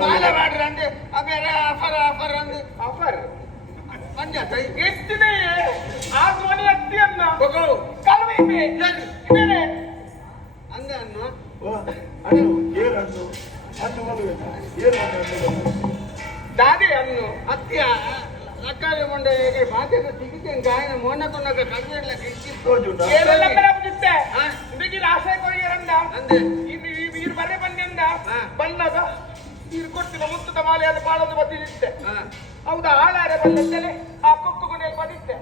ಮಾಲೆ ಮಾಡ್ರಿ ಅಂದೆ ಬೇರೆ ಆಫರ್ ಆಫರ್ ಅಂದು ಆಫರ್ ಪಂಚಾಯತ್ ಎಷ್ಟಿದೆ ಆ ಧ್ವನಿ ಅತ್ತಿ ಅನ್ನ ಹೋಗು ಕಲ್ವಿ ಬೇರೆ ಅಂದ ಅನ್ನು ಅದು ಏನನ್ನು ಅದು ಮಗುವೇನ ಏನು ದಾದೆ ಅನ್ನು ಹತ್ತಿಯ ಲಕ್ಕಾಲೆ ಮೊಂಡೆ ಬಾಧ್ಯಕ ಸಿಗಿತೆ ಗಾಯನ ಮೊನ್ನ ತೊನ್ನಕ ಕಲ್ವೆಲ್ಲ ಕಿಚ್ಚಿತ್ತು ಏನೆಲ್ಲ ಬರಬಿದ್ದೆ ಬಿಗಿಲ ಆಸೆ ಕೊಯ್ಯರಂದ ಅಂದೆ ಇವ್ರು ಬರೆ ಬಂದಿಂದ ಬಲ್ಲದ ಇವ್ರು ಕೊಟ್ಟಿನ ಮುತ್ತದ ಮಾಲೆ ಅದು ಬಾಳೊಂದು ಬದಿಲಿದ್ದೆ ಹೌದಾ ಆಳಾರೆ ಬಂದಂತೆಲೆ ಆ ಕೊಕ್ಕು ಕೊನೆಯಲ್ಲಿ ಬಂದಿದ್ದೆ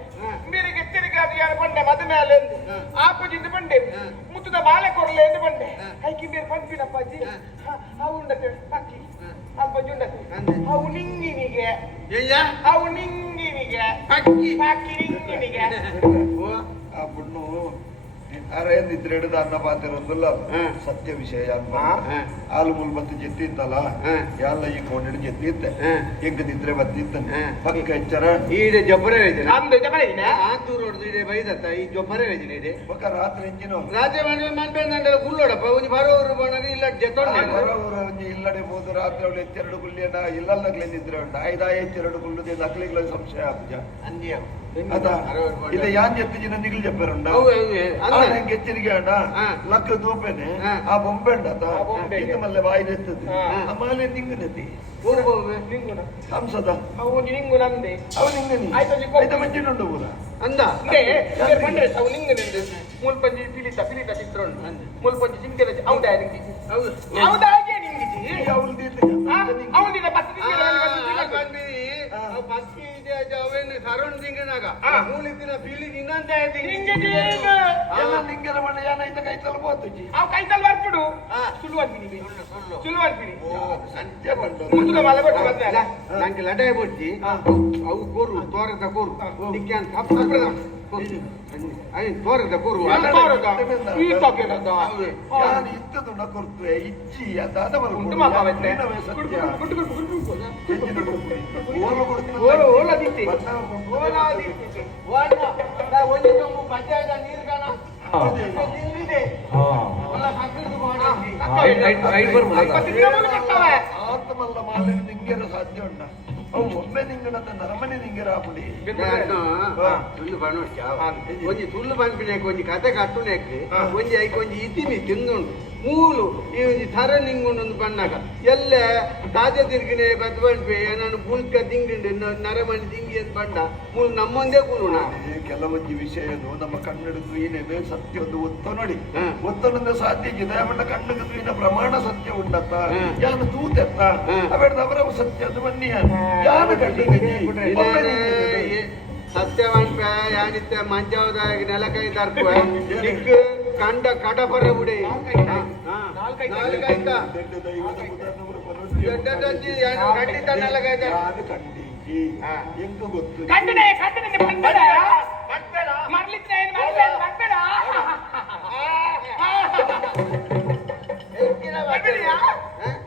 ಮೀರಿಗೆ ಎಚ್ಚರಿಕೆ ಅದು ಯಾರು ಬಂಡೆ ಮದ ಮೇಲೆ ಎಂದು ಆಪಜಿಂದ ಬಂಡೆ ಮುತ್ತದ ಮಾಲೆ ಕೊರಲೆ ಎಂದು ಬಂಡೆ ಐಕಿ ಬೇರೆ ಪಂಪಿನಪ್ಪಾಜಿ ಅವು ಉಂಡತೆ ಅಕ್ಕಿ ಅಲ್ಪಜಿ ಉಂಡತೆ ಅವು ನಿಂಗಿನಿಗೆ ಅವು ನಿಂಗಿನಿಗೆ ಅಕ್ಕಿ ನಿಂಗಿನಿಗೆ ಆ ಬುಣ್ಣು ಅರೇಂದಿದ್ರೆ ಹಿಡಿದ ಅನ್ನ ಪಾತಿರೊಂದಿಲ್ಲ ಸತ್ಯ ವಿಷಯ ಹಾಲು ಮುಲ್ ಬತ್ತು ಜೆತ್ತಿತ್ತಲ್ಲ ಎಲ್ಲ ಈ ಕೊಂಡಿಡ್ ಜೆತ್ತಿತ್ತೆ ಎಂಗದಿದ್ರೆ ಬತ್ತಿತ್ತಾನೆ ಪಕ್ಕ ಎಚ್ಚರ ಈಡೆ ಜೊಬ್ಬರೆ ವೇಜನೆ ನಮ್ದು ಜಮನೆ ಇದೆ ಆತೂರು ಹೊಡೆದು ಇದೆ ಬೈದತ್ತ ಈ ಜೊಬ್ಬರೆ ವೇಜನೆ ಇದೆ ಪಕ್ಕ ರಾತ್ರಿ ಎಂಜಿನ ರಾಜ್ಯ ಮನ್ಪೇಂದ್ರೆ ಗುಳ್ಳೋಡಪ್ಪ ಒಂಜಿ ಬರೋರು ಬೋಣರಿ ಇಲ್ಲ ಜೆತ್ತೊಂಡೆ ಒಂಜಿ ಇಲ್ಲಡೆ ಬೋದು ರಾತ್ರಿ ಅವಳು ಎಚ್ಚೆರಡು ಗುಳ್ಳಿಯನ್ನ ಇಲ್ಲಲ್ಲಗ್ಲೆ ನಿದ್ರೆ ಉಂಟು ಐದಾಯ ಎಚ್ಚೆರಡು ಗುಳ್ಳುದೇ ಅಕ್ಲಿಗಳ ಸಂಶಯ ಅಪ್ಪಜ ಅಂದ್ಯ ಅದ ಇದು ಯಾನ್ ಜೆತ್ತಿಜಿನ ನಿಗಿಲ್ ಜಪ್ಪರುಂಡ ಹೆಂಗೆ ಎಚ್ಚರಿಕೆ ಅಣ್ಣ ಲಕ್ಕ ದೂಪೇನೆ ಆ ಬೊಂಬೆ ಉಂಡತ ಇದು ಮಲ್ಲೆ ಬಾಯಿ ಎತ್ತದು ಆ ಮಾಲೆ ನಿಂಗನತಿ ಹಂಸದ ಅವು ನಿಂಗು ನಂದೆ ಅವ ನಿಂಗನಿ ಆಯ್ತು ಮಂಜಿನುಂಡು ಪೂರ ಅಂದ ಬಂದ್ರೆ ಅವು ನಿಂಗನೆಂದು ಮುಲ್ಪಂಜಿ ಪಿಲಿತ ಚಿತ್ರ ಉಂಟು ಮುಲ್ಪಂಜಿ ಚಿಂತೆಲ ಹೌದಾ ನಿಂಗಿಜಿ ಹೌದಾಗೆ ನಿಂಗಿಜಿ ಅವನಿದ ಪಕ್ಕಿ ಇದೆ ಅವೇನು ಸರೌಂಡ್ ತಿಂಗನಾಗ ಮೂಲಿದ್ದಿನ ಪೀಲಿ ಇನ್ನಂತ ಲಿಂಗನ ಮಣ್ಣ ಏನಾಯ್ತ ಕೈತಲ್ ಬೋತುಜಿ ಅವು ಕೈತಲ್ ಬರ್ಬಿಡು ಸುಳ್ಳು ಅನ್ಪಿನಿ ಸಂಜೆ ಬಂದು ಮುತ್ತುದ ಮಾಲೆ ಕೊಟ್ಟು ಬಂದೆ ನಂಗೆ ಲಡಾಯಿ ಬಿಡ್ತಿ ಅವು ಕೋರು ತೋರದ ಕೋರು ನಿಕ್ಕೆ ಅಂತ ತೋರದ ಕೋರು ಈ ತೊಗೆನದ ನಾನು ಇತ್ತದು ನಕೊರ್ತುವೆ ಇಚ್ಚಿ ಅದಾದ ಉಂಟು ಮಾಪಾವತ್ತೆ ಓಲ ಓಲ ದಿತ್ತಿ ಓಲ ದಿತ್ತಿ ಓಲ ಒಂಜಿ ತುಂಬು ಪಂಚಾಯತ ನೀರು ಕಾಣ ಇಲ್ಲಿದೆ ಎಲ್ಲ ಸಕ್ಕರೆ ಆತ್ಮಲ್ಲ ಮಾಲೆ ನಿಂಗೆರ ಸಾಧ್ಯ ಉಂಟ ಅವು ಒಮ್ಮೆ ನಿಂಗನದ ನರಮನೆ ನಿಂಗೆರ ಆಪುಡಿ ತುಳ್ಳು ಬಣ್ಣೋಷ್ಟ ಒಂಜಿ ತುಳ್ಳು ಬಂದ್ಬಿಡಕ್ಕೆ ಒಂಜಿ ಕತೆ ಕಟ್ಟುನೇಕ್ಕೆ ಒಂಜಿ ಐಕ್ ಒಂಜಿ ಇತಿಮಿ ತಿಂದುಂಡು ಮೂಲು ಈ ಒಂಜಿ ಥರ ನಿಂಗುಂಡು ಬಣ್ಣಾಗ ಎಲ್ಲ ತಾಜಾ ತಿರ್ಗಿನೆ ಬದ್ ಬಂದ್ಬಿ ನಾನು ಬುಲ್ಕ ತಿಂಗಿಂಡು ನರಮಣಿ ತಿಂಗಿ ಅಂತ ಬಂಡ ಮೂಲು ನಮ್ಮೊಂದೇ ಕೂಲು ಕೆಲವೊಂದು ವಿಷಯನು ನಮ್ಮ ಕನ್ನಡದ್ದು ಏನೇನು ಸತ್ಯ ಒಂದು ಒತ್ತ ನೋಡಿ ಒತ್ತನೊಂದು ಸಾಧ್ಯ ಇದೆ ಅವನ ಕಣ್ಣಗದ್ದು ಇನ್ನ ಪ್ರಮಾಣ ಸತ್ಯ ಉಂಡತ್ತ ಯಾನು ತೂತೆತ್ತ ಅವೆಡ್ದು ಅವರ ಸತ್ಯ ಅದು ಬನ್ನಿ ಯಾನು ಸತ್ಯವಂತ ಯಾನಿತ್ತ ಮಂಜಾವದಾಗ ನೆಲಕೈ ತರ್ಪ ದಿಕ್ಕು ಕಂಡ ಕಡಪರ ಬಿಡಿ ನಾಲ್ಕಾಯ್ತಾ ಖಂಡಿತ ನೆಲಕೈತ ಹೆಂಗ ಗೊತ್ತು ಕಂಡನೆ ಬಂದಡ ಮರ್ಲಿದ್ರೆ ಏನು ಬಂದಡ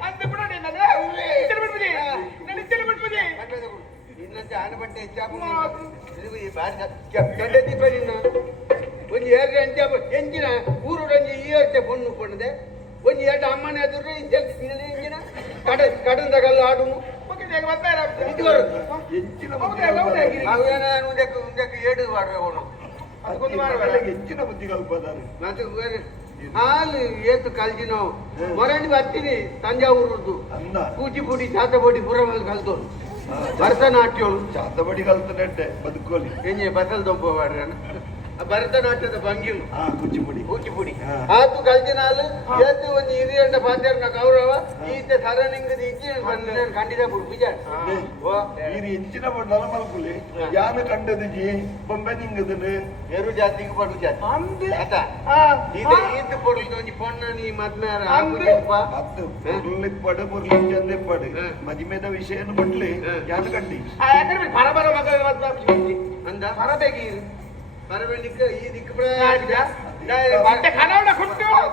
ಅಂತ ಬಿಡೋಣ ಇನ್ನಂತೆ ಆನೆ ಬಟ್ಟೆ ಒಂಜಿ ಎರಡು ಅಂಚೆ ಎಂಚಿನ ಊರೊಂಜಿ ಈ ಅರ್ಚೆ பொண்ணு பொண்ணுದೆ ಒಂಜಿ ಎರಡು ಅಮ್ಮನ ಎದುರು ಇಂಚಿನ ಕಡಂದ ಕಲ್ಲು ಆಡು ಇದು ಬರುತ್ತೆ ಏಡು ಹೆಚ್ಚಿನ ಬುದ್ಧಿ ಕಲ್ಪದಾರೆ ಮತ್ತೆ ಹಾಲು ಏತು ಕಲ್ಜಿ ನಾವು ಮೊರಂಡಿ ಬರ್ತೀನಿ ತಂಜಾವೂರದ್ದು ಕೂಚಿಪುಡಿ ಚಾತಪುಡಿ ಪುರಮಲ್ಲಿ ಕಲ್ತೋರು ಭರತನಾಟ್ಯೋಳು ಚಾತಪಡಿ ಕಲ್ತು ನೆಟ್ಟೆ ಬದುಕೋಲಿ ಎಂಜೆ ಬಸಲ್ ದೊಬ್ಬ ಮಾಡ್ರ ಭರತನಾಟ್ಯದ ಭಂಗಿಲು ಕೂಚಿಪುಡಿ ಆತು ಕಲ್ತಿನಾಲು ಏತು ಒಂದು ಹಿರಿಯಂಡ ಪಾತ್ಯಾರ್ನ ಗೌರವ ಈತ ಸರಣಿಂಗದ ಇಜ್ಜಿ ಬಂದ ಖಂಡಿತ ಬಿಡು ಬಿಜಾಡ್ ಇದು ಹೆಚ್ಚಿನ ಬಂಡಲ ಮಲ್ಕುಲಿ ಯಾನು ಕಂಡದಿಜಿ ಬೊಂಬೆ ನಿಂಗದನು ಎರು ಜಾತಿಗೆ ಪಡು ಜಾತಿ ಆತ ಇದು ಈತ ಪೊರ್ಲಿದ ಒಂಜಿ ಪೊಣ್ಣ ನೀ ಮದ್ಮೇರ ಅದು ಪೊರ್ಲಿಕ್ ಪಡು ಪೊರ್ಲಿಕ್ ಚಂದೆ ಪಡು ಮದಿಮೆದ ವಿಷಯನು ಬಡ್ಲಿ ಯಾನು ಕಂಡಿ ಬರಬರ ಮಗ ಅಂದ ಬರಬೇಕೀರು ಬರಬೇಡಿಕ ಈ ದಿಕ್ಕು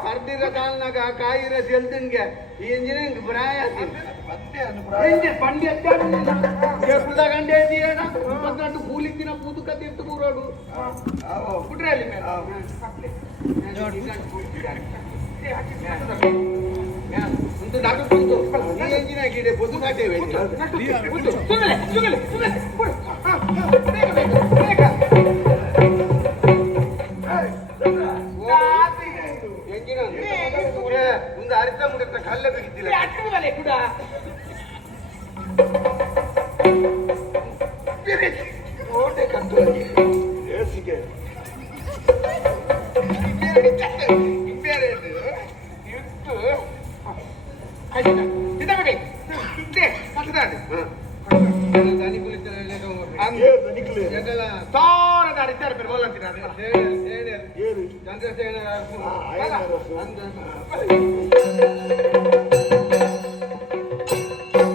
ಸರ್ದಿರ ಕಾಲ್ನಾಗ ಕಾಯಿರ ಜಲ್ದಿನ್ಗೆ ಈ ಇಂಜಿನಿಯರಿಂಗ್ ಪ್ರಾಯ ಪಂಡಿ ಕೂಲಿಕ್ಕಿನ ಪುದುಕ ತಿರ್ತು ಕೂರೋಡು ಬಿಟ್ರೆ ಅಲ್ಲಿ ಒಂದು ಎಂಜಿನ ಗಿಡ ಬದು ಕಾಟೇವೆ ಎಂಜಿನ ಒಂದು ಅರ್ಧ ಮುಡತ್ತ ಕಲ್ಲ ಬಿಗಿದ್ದಿಲ್ಲ ಕೂಡ ಓಟೆ ಕಂತು ಏಸಿಗೆ ಚಂದ್ರಸೇನ